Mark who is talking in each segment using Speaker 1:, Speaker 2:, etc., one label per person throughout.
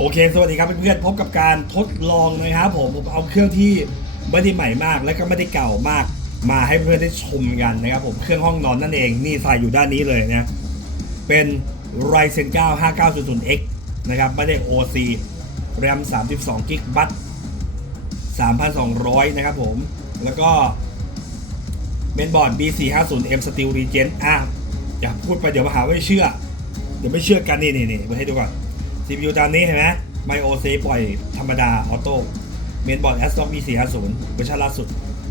Speaker 1: โอเค สวัสดีครับเพื่อนๆ พบกับการทดลองนะครับผม ผมเอาเครื่องที่ไม่ได้ใหม่มาก และก็ไม่ได้เก่ามาก มาให้เพื่อนๆได้ชมกันนะครับผม เครื่องห้องนอนนั่นเอง นี่ใส่อยู่ด้านนี้เลยนะ เป็น Ryzen 9 5900X นะครับ ไม่ได้ OC RAM 32 g b บัต3,200 นะครับผม แล้วก็เมนบอร์ด B450M Steel Regen อะอย่าพูดไปเดี๋ยวมาหาว่าไม่เชื่อ เดี๋ยวไม่เชื่อกันนี่นี่นี่มาให้ดูก่อน CPU ตามนี้เห็นไหม MyOC ปล่อยธรรมดา ออโต้ เมนบอร์ด ASRock B450 เวอร์ชันล่าสุด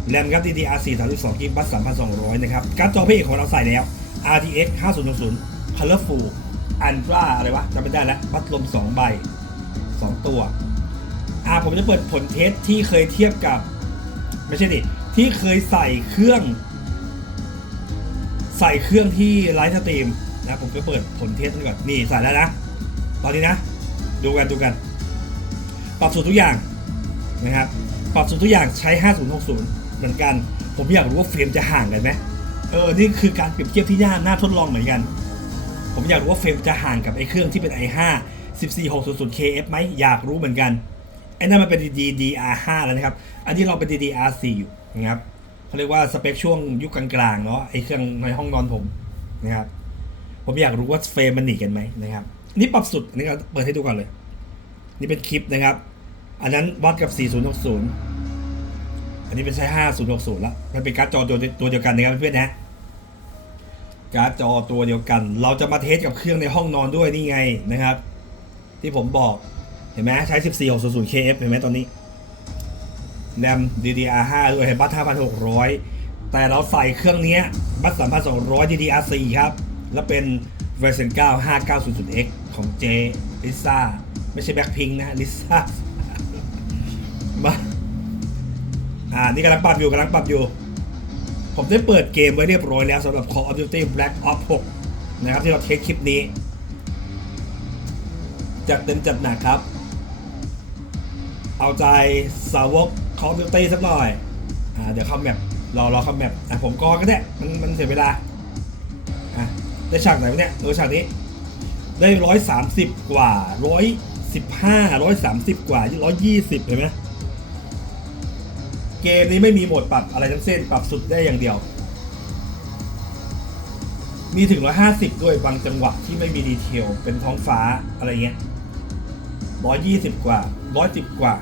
Speaker 1: แรมครับ DDR4 32 g b บัต3,200 นะครับ การ์ดจอพระเอกของเราใส่แล้ว RTX 5060 Colorful Ultra อะไรวะจำไม่ได้แล้วพัดลม 2 ใบ 2 ตัวอ่าผมจะเปิดผลเทสที่เคยเทียบกับ ไม่ใช่ดิ ที่เคยใส่เครื่อง ใส่เครื่องที่ไลฟ์สตรีมนะผมก็เปิดผลเทสก่อนนี่ใส่แล้วนะ ตอนนี้นะ ดูกันดูกัน ปรับสูตรทุกอย่างนะครับ ปรับสูตรทุกอย่างใช้ 5060 เหมือนกัน ผมอยากรู้ว่าเฟรมจะห่างกันไหมเออ นี่คือการเปรียบเทียบที่น่าน่าทดลองเหมือนกัน ผมอยากรู้ว่าเฟรมจะห่างกับไอ้เครื่องที่เป็น i5 14600KF ไหมอยากรู้เหมือนกัน ไอ้นั่นมันเป็น DDR5 แล้วนะครับ อันนี้เราเป็น DDR4 อยู่นะครับเขาเรียกว่าสเปคช่วงยุคกลางๆเนาะไอ้เครื่องในห้องนอนผมนะครับผมอยากรู้ว่าเฟรมมันหนีกันไหมนะครับ นี่ปรับสุดอันนี้เราเปิดให้ดูก่อนเลย นี่เป็นคลิปนะครับ อันนั้นวัดกับ 4060 อันนี้เป็นใช้ 5060แล้วมันเป็นการ์ดจอตัวตัวเดียวกันนะครับเพื่อนๆนะ การ์ดจอตัวเดียวกัน เราจะมาเทสกับเครื่องในห้องนอนด้วยนี่ไงนะครับ ที่ผมบอกเห็นไหมใช้ 14600KF เห็นไหมตอนนี้แรม DDR5 ด้วยเห็นบัต5,600 แต่เราใส่เครื่องนี้บัต3,200 DDR4 ครับ แล้วเป็น Ryzen 9 5900X ของ J ลิซ่า ไม่ใช่แบ็คพิงนะลิซ่ามาอ่า นี่กำลังปรับอยู่กำลังปรับอยู่ ผมได้เปิดเกมไว้เรียบร้อยแล้วสำหรับ Call of Duty Black Ops 6 นะครับ ที่เราเทสคลิปนี้ จัดเต็มจัดหนักครับ เอาใจสาวก Call of Duty สักหน่อย อ่า เดี๋ยวเข้าแมปรอรอเข้าแมปอะผมกอก็ได้ มันมันเสียเวลา อะ ได้ฉากไหนเนี่ยเออฉากนี้ ได้ร้อยสามสิบกว่าร้อยสิบห้าร้อยสามสิบกว่าร้อยยี่สิบเห็นไหมเกมนี้ไม่มีโหมดปรับอะไรทั้งเส้นปรับสุดได้อย่างเดียว มีถึงร้อยห้าสิบด้วยบางจังหวะที่ไม่มีดีเทลเป็นท้องฟ้าอะไรเงี้ยร้อยยี่สิบกว่าร้อยสิบกว่า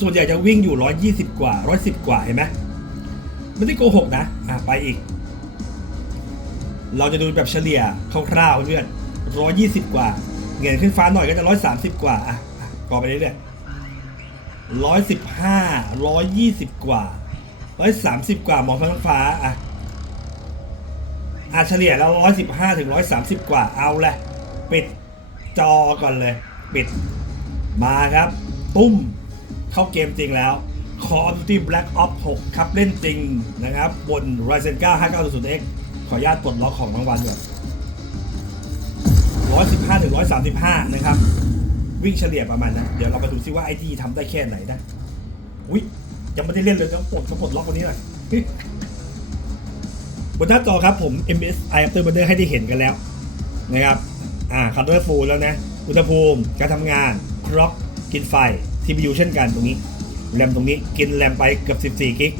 Speaker 1: ส่วนใหญ่จะวิ่งอยู่ร้อยยี่สิบกว่าร้อยสิบกว่าเห็นไหมไม่ได้โกหกนะอะไปอีก เราจะดูแบบเฉลี่ยคร่าวๆเพื่อน ร้อยยี่สิบกว่าเงินขึ้นฟ้าหน่อยก็จะร้อยสามสิบกว่าอะอ่อไปเรื่อยๆร้อยสิบห้าร้อยยี่สิบกว่าร้อยสามสิบกว่ามองฟ้าฟ้าอะอะเฉลี่ยแล้วร้อยสิบห้าถึงร้อยสามสิบกว่าเอาแหละปิดจอก่อนเลยปิดมาครับ ตุ้มเข้าเกมจริงแล้ว Call of Duty Black Ops 6 ครับเล่นจริงนะครับ บน Ryzen 9 5900X ขออนุญาตปลดล็อกของรางวัลก่อน 115ถึง135 นะครับ วิ่งเฉลี่ยประมาณนะเดี๋ยวเรามาดูซิว่าไอทีทำได้แค่ไหนนะอุ้ยยังไม่ได้เล่นเลยต้องปลดต้องปลดล็อกวันนี้หน่อยบนหน้าจอครับผม MSI Afterburner ให้ได้เห็นกันแล้วนะครับอ่า Color Full แล้วนะ อุณหภูมิ การทำงาน คล็อก กินไฟ CPU เช่นกันตรงนี้ แรมตรงนี้ กินแรมไปเกือบ14กิก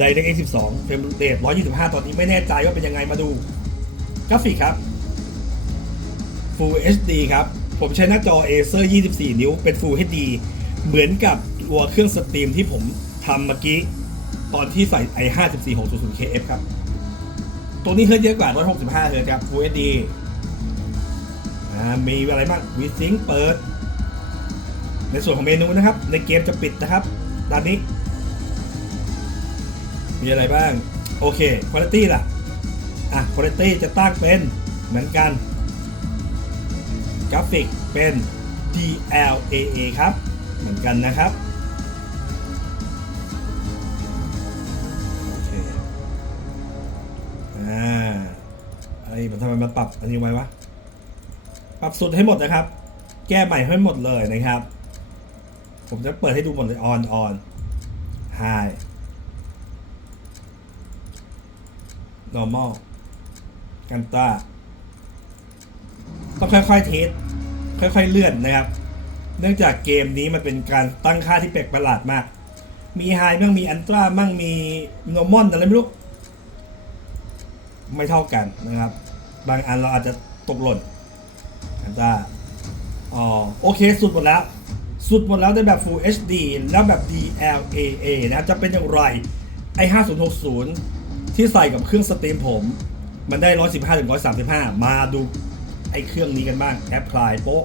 Speaker 1: DirectX 12 เฟรมเรท125 ตอนนี้ไม่แน่ใจว่าเป็นยังไงมาดู กราฟิกครับ Full HD ครับ ผมใช้หน้าจอ Acer 24 นิ้วเป็น Full HD เหมือนกับตัวเครื่องสตรีมที่ผมทำเมื่อกี้ ตอนที่ใส่ i 5 4 6 0 0 kf ครับ ตัวนี้เฮิร์ตเยอะกว่า 165เฮิร์ตครับ Full HD มีอะไรบ้าง VSync เปิด ในส่วนของเมนูนะครับ ในเกมจะปิดนะครับด้านนี้ มีอะไรบ้าง โอเค Quality ล่ะ อะ Quality จะตั้งเป็นเหมือนกัน กราฟิกเป็น DLAA ครับ เหมือนกันนะครับโอเคอ่าอะไรมันทำไมมาปรับอันนี้ไว้วะ ปรับสุดให้หมดนะครับ แก้ใหม่ให้หมดเลยนะครับ ผมจะเปิดให้ดูหมดเลย on on high normal กันตา ต้องค่อยๆเทสค่อยๆเลื่อนนะครับ เนื่องจากเกมนี้มันเป็นการตั้งค่าที่แปลกประหลาดมาก มีไฮมั่งมีอันตรามั่งมีโนมอนอะไรไม่รู้ ไม่เท่ากันนะครับ บางอันเราอาจจะตกหล่นอันตราอ๋อโอเคสุดหมดแล้ว สุดหมดแล้วในแบบ Full HD แล้วแบบ DLAA นะจะเป็นอย่างไรไอ5060 ที่ใส่กับเครื่องสตรีมผม มันได้ 115ถึง135 มาดู ไอเครื่องนี้กันบ้างแอปพลายโป๊ะ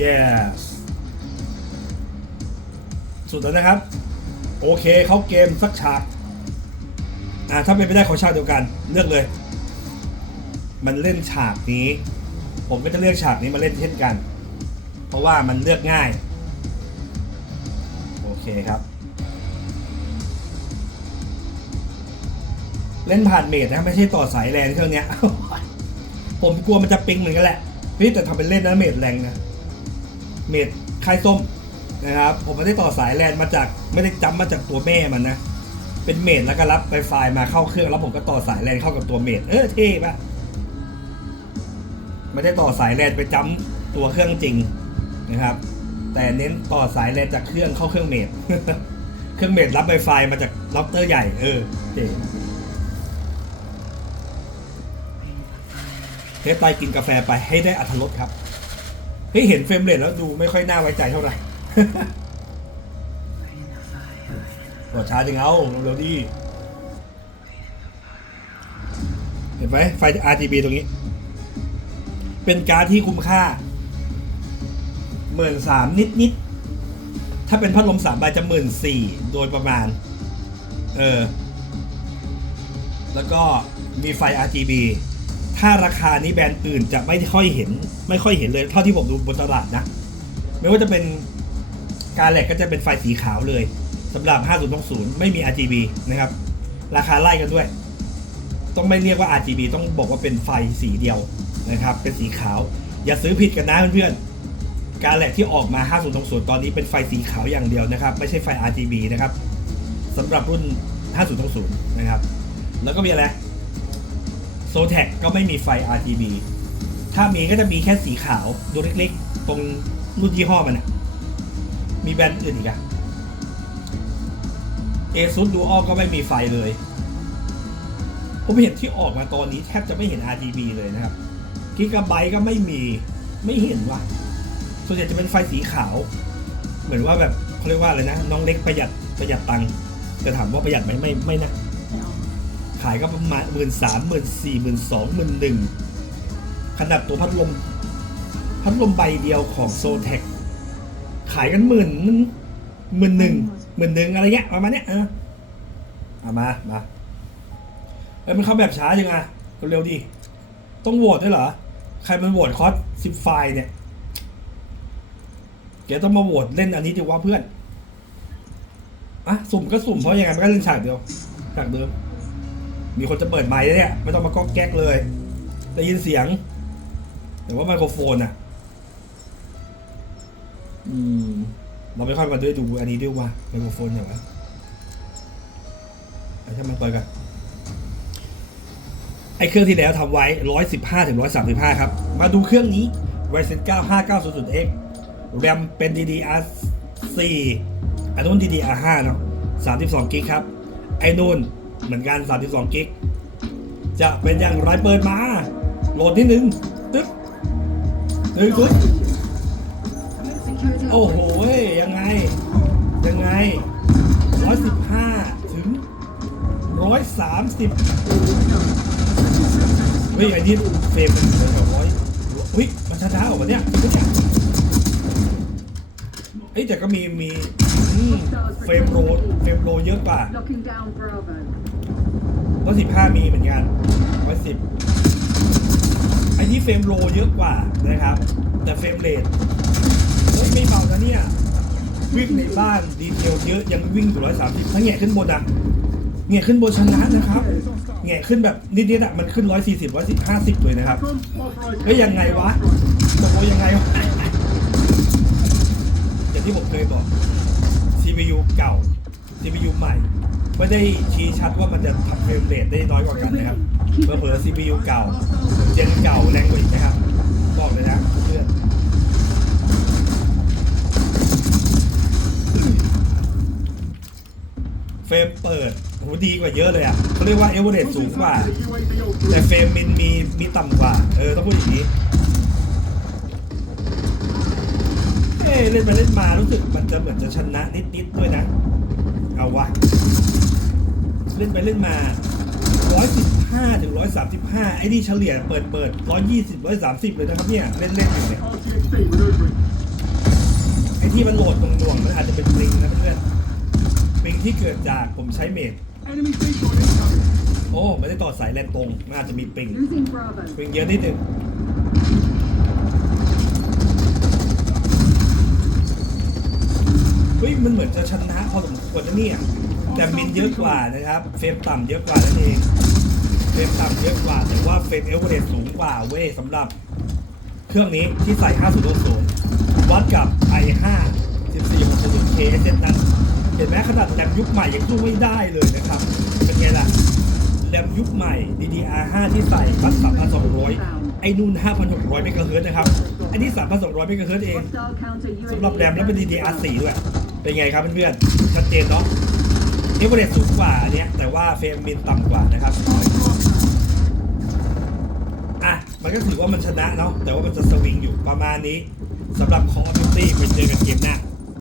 Speaker 1: yes สุดแล้วนะครับ โอเคเขาเกมสักฉากอ่าถ้าเป็นไปได้ขอฉากเดียวกันเลือกเลย มันเล่นฉากนี้ ผมก็จะเลือกฉากนี้มาเล่นเช่นกัน เพราะว่ามันเลือกง่าย โอเคครับ เล่นผ่านเมดนะไม่ใช่ต่อสายแลนเครื่องเนี้ย ผมกลัวมันจะปิงเหมือนกันแหละเฮ้ยแต่ทำเป็นเล่นนะเมดแรงนะ เมดคายส้มนะครับ ผมไม่ได้ต่อสายแลนมาจากไม่ได้จำมาจากตัวแม่มันนะ เป็นเมดแล้วก็รับไปไฟล์มาเข้าเครื่องแล้วผมก็ต่อสายแลนเข้ากับตัวเมดเออเท่ปะไม่ได้ต่อสายแลนไปจำตัวเครื่องจริงนะครับ แต่เน้นต่อสายแลนจากเครื่องเข้าเครื่องเมดเครื่องเมดรับไวไฟมาจากล็อกเตอร์ใหญ่เออเจ๋ เทปไปกินกาแฟไปให้ได้อัธรสครับเฮ้ยเห็นเฟรมเรทแล้วดูไม่ค่อยน่าไว้ใจเท่าไหร่กดช้าจริงเอาเร็วดีเห็นไหมไฟ RGB ตรงนี้ เป็นการดที่คุ้มค่าหมื่นสามนิดนิดถ้าเป็นพัดลมสามใบจะหมื่นสี่โดยประมาณ เออ แล้วก็มีไฟ RGB ถ้าราคานี้แบรนด์อื่นจะไม่ค่อยเห็น ไม่ค่อยเห็นเลยเท่าที่ผมดูบนตลาดนะ ไม่ว่าจะเป็นการแหลกก็จะเป็นไฟสีขาวเลยสำหรับ 5060ไม่มี RGB นะครับ ราคาไล่กันด้วย ต้องไม่เรียกว่า RGB ต้องบอกว่าเป็นไฟสีเดียวนะครับ เป็นสีขาว อย่าซื้อผิดกันนะเพื่อนๆ การแหลกที่ออกมา 5060ตอนนี้เป็นไฟสีขาวอย่างเดียวนะครับ ไม่ใช่ไฟ RGB นะครับสำหรับรุ่น 5060นะครับ แล้วก็มีอะไร โซแท็กก็ไม่มีไฟ RGB ถ้ามีก็จะมีแค่สีขาวดวงเล็กๆ ตรงรุ่นยี่ห้อมันอะมีแบรนด์อื่นอีกอะ ASUS Dual ก็ไม่มีไฟเลย ผมเห็นที่ออกมาตอนนี้แทบจะไม่เห็น RGB เลยนะครับกิกะไบต์ก็ไม่มีไม่เห็นว่ะ ส่วนใหญ่จะเป็นไฟสีขาว เหมือนว่าแบบเขาเรียกว่าอะไรนะ น้องเล็กประหยัดประหยัดตังค์แต่ถามว่าประหยัดไหมไม่ไม่นะ ขายก็ประมาณหมื่นสามหมื่นสี่หมื่นสองหมื่นหนึ่งขนาดตัวพัดลม พัดลมใบเดียวของโซเทคขายกันหมื่นหมื่นหนึ่งหมื่นหนึ่งอะไรเงี้ยประมาณเนี้ยเออเอามามาเอ้ยมันเข้าแบบช้าจังอะเร็วๆดิต้องโหวตด้วยเหรอ ใครมันโหวตคอสสิบไฟเนี่ยแกต้องมาโหวตเล่นอันนี้ดิว่าเพื่อนอะสุ่มก็สุ่มเพราะยังไงมันก็เล่นฉากเดียวฉากเดิม มีคนจะเปิดไมค์แล้วเนี่ย ไม่ต้องมาก๊อกแก๊กเลย ได้ยินเสียง แต่ว่าไมโครโฟนอะอืม เราไม่ค่อยมาด้วยดูอันนี้ด้วยว่าไมโครโฟนอย่างไรไอ้ถ้ามันเปิดกันไอ้เครื่องที่แล้วทำไว้ 115ถึง135 ครับ มาดูเครื่องนี้ Ryzen 9 5900X RAM เป็น DDR4 อันนู้น DDR5 เนาะ32กิกครับ ไอ้นู่น เหมือนกัน 32 กิก จะเป็นอย่างไรเปิดมา โหลดที่หนึ่งตึ๊บหนึ่งตึ๊บโอ้โหเว้ยยังไง ยังไง 115 ถึง 130 เฮ้ยไอ้นี่เฟรมมันเหมือนกับร้อยเฮ้ยมันช้าๆออกมาเนี่ยไม่ใช่เอ้ยแต่ก็มีมีอืมเฟรมโรเฟรมโรเยอะกว่า ร้อยสิบห้ามีเหมือนกันร้อยสิบไอ้ที่เฟรมโรเยอะกว่านะครับ แต่เฟรมเรทเฮ้ยไม่เบานะเนี่ย วิ่งในบ้านดีเทลเยอะยังวิ่งอยู่ร้อยสามสิบถ้าแงะขึ้นบนอะแงะขึ้นบนชนะนะครับแงะขึ้นแบบนิดๆอะมันขึ้นร้อยสี่สิบร้อยสิบห้าสิบเลยนะครับเฮ้ยยังไงวะตกลงยังไงวะอย่างที่ผมเคยบอก CPU เก่า CPU ใหม่ ไม่ได้ชี้ชัดว่ามันจะทำเฟรมเรทได้น้อยกว่ากันนะครับเผื่อๆ CPU เก่าเจนเก่าแรงกว่าอีกนะครับ บอกเลยนะเพื่อนเฟรมเปิดโหดีกว่าเยอะเลยอะเขาเรียกว่าเอเวอเรสสูงกว่า แต่เฟรมมินมีมีต่ำกว่า เออต้องพูดอย่างนี้เล่นไปเล่นมารู้สึกมันจะเหมือนจะชนะนิดๆด้วยนะ เอาวะ เล่นไปเล่นมา 115 ถึง 135 ไอ้นี่เฉลี่ยเปิดเปิด 120 130 เลยนะครับเนี่ย เล่นเล่นอยู่เนี่ยไอ้ที่มันโหลดตรงดวงๆมันอาจจะเป็นปริงนะเพื่อนปริงที่เกิดจากผมใช้เมดโอ้ไม่ได้ต่อสายแลนตรงมันอาจจะมีปริงปริงเยอะนิดหนึ่งเฮ้ยมันเหมือนจะชนะพอสมควรนะเนี่ย แต่มินเยอะกว่านะครับ เฟรมต่ำเยอะกว่านั่นเอง เฟรมต่ำเยอะกว่า แต่ว่าเฟรมเอลเวอเรสูงกว่าเว้ยสำหรับ เครื่องนี้ที่ใส่ 5060วัดกับ i5 1460K เส้นนั้น เห็นไหมขนาดแรมยุคใหม่ยังสู้ไม่ได้เลยนะครับ เป็นไงล่ะแรมยุคใหม่ DDR5 ที่ใส่วัด3,200 ไอ้นู่น5,600เมกะเฮิร์ตนะครับ อันนี้ 3,200เมกะเฮิร์ตเองสำหรับแรมแล้วเป็น DDR4 ด้วย เป็นไงครับเพื่อนๆชัดเจนเนาะ อเวอเรสสูงกว่าเนี้ยแต่ว่าเฟรมบินต่ำกว่านะครับอะมันก็ถือว่ามันชนะเนาะแต่ว่ามันจะสวิงอยู่ประมาณนี้สำหรับคอร์ดิตี้ไปเจอกันเกมหน้า